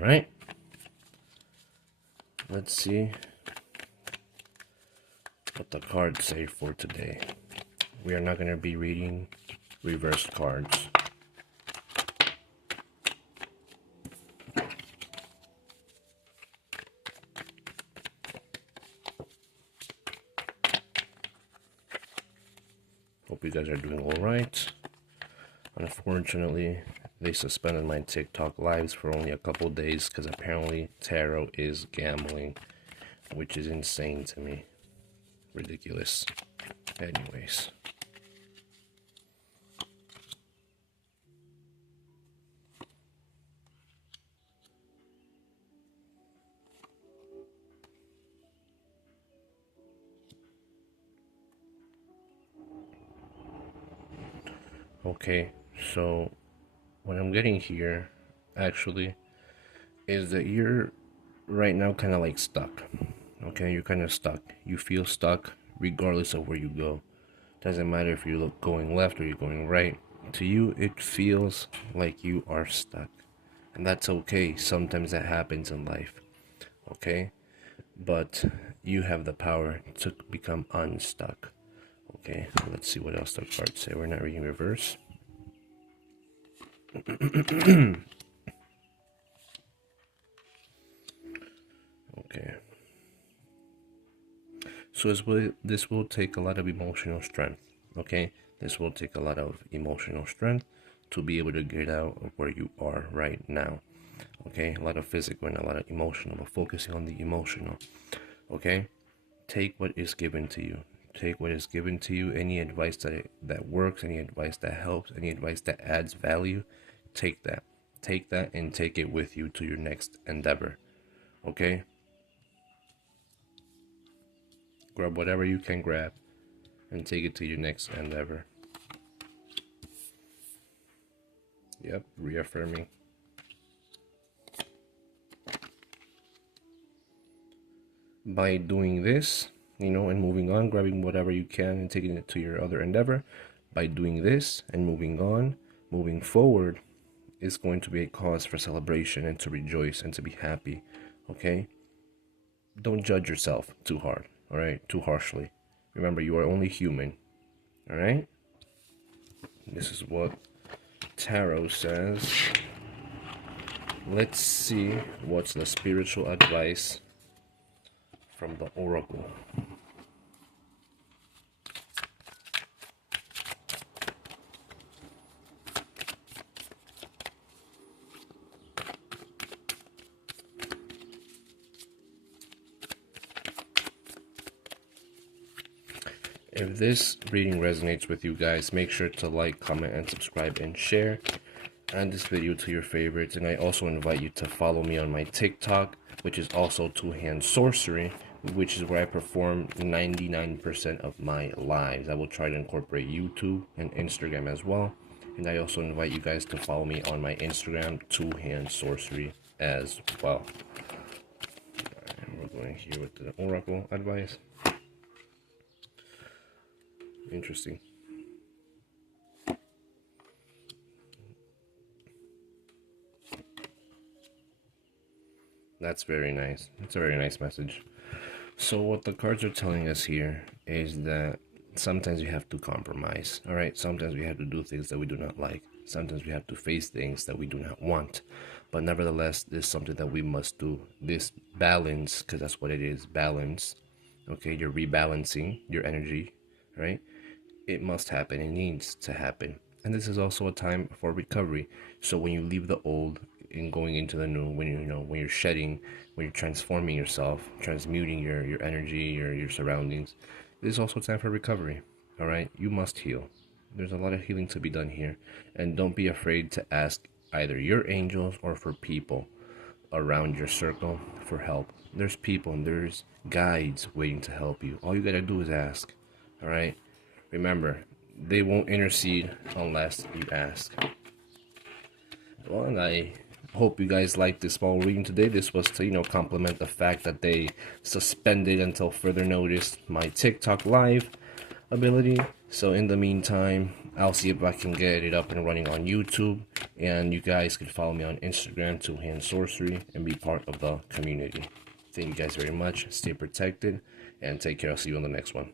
Alright. Let's see what the cards say for today. We are not going to be reading reversed cards. Hope you guys are doing alright. Unfortunately, they suspended my TikTok lives for only a couple days because apparently tarot is gambling, which is insane to me. Ridiculous. Anyways. Okay, so what I'm getting here actually is that you're right now kind of like stuck. Okay, you're kind of stuck. You feel stuck regardless of where you go. Doesn't matter if you're going left or you're going right. To you, it feels like you are stuck. And that's okay. Sometimes that happens in life. Okay? But you have the power to become unstuck. Okay, let's see what else the cards say. We're not reading reverse. Okay. So this will take a lot of emotional strength. Okay, this will take a lot of emotional strength to be able to get out of where you are right now. Okay, a lot of physical and a lot of emotional, but focusing on the emotional. Okay, take what is given to you. Take what is given to you. Any advice that works, any advice that helps, any advice that adds value, take that. Take that and take it with you to your next endeavor. Okay? Grab whatever you can grab and take it to your next endeavor. Yep, reaffirming. By doing this, and moving on, grabbing whatever you can and taking it to your other endeavor, by doing this and moving on, moving forward, is going to be a cause for celebration and to rejoice and to be happy. Okay? Don't judge yourself too hard, all right? Too harshly. Remember, you are only human, all right? This is what tarot says. Let's see what's the spiritual advice from the oracle. If this reading resonates with you guys, make sure to like, comment, and subscribe and share. Add this video to your favorites, and I also invite you to follow me on my TikTok, which is also two-hand sorcery, which is where I perform 99% of my lives. I will try to incorporate YouTube and Instagram as well, and I also invite you guys to follow me on my Instagram, two-hand sorcery, as well. And we're going here with the oracle advice. Interesting. That's very nice. That's a very nice message. So what the cards are telling us here is that sometimes we have to compromise. All right, sometimes we have to do things that we do not like. Sometimes we have to face things that we do not want. But nevertheless, this is something that we must do. This balance, because that's what it is, balance. Okay, you're rebalancing your energy, right? It must happen. It needs to happen. And this is also a time for recovery. So when you leave the old and going into the new, when you're shedding, when you're transforming yourself, transmuting your energy, your surroundings, this is also time for recovery. All right, you must heal. There's a lot of healing to be done here, and don't be afraid to ask either your angels or for people around your circle for help. There's people and there's guides waiting to help you. All you gotta do is ask. All right. Remember, they won't intercede unless you ask. Well, and I hope you guys liked this small reading today. This was to, complement the fact that they suspended until further notice my TikTok live ability. So in the meantime, I'll see if I can get it up and running on YouTube, and you guys can follow me on Instagram, to hand Sorcery, and be part of the community. Thank you guys very much. Stay protected and take care. I'll see you on the next one.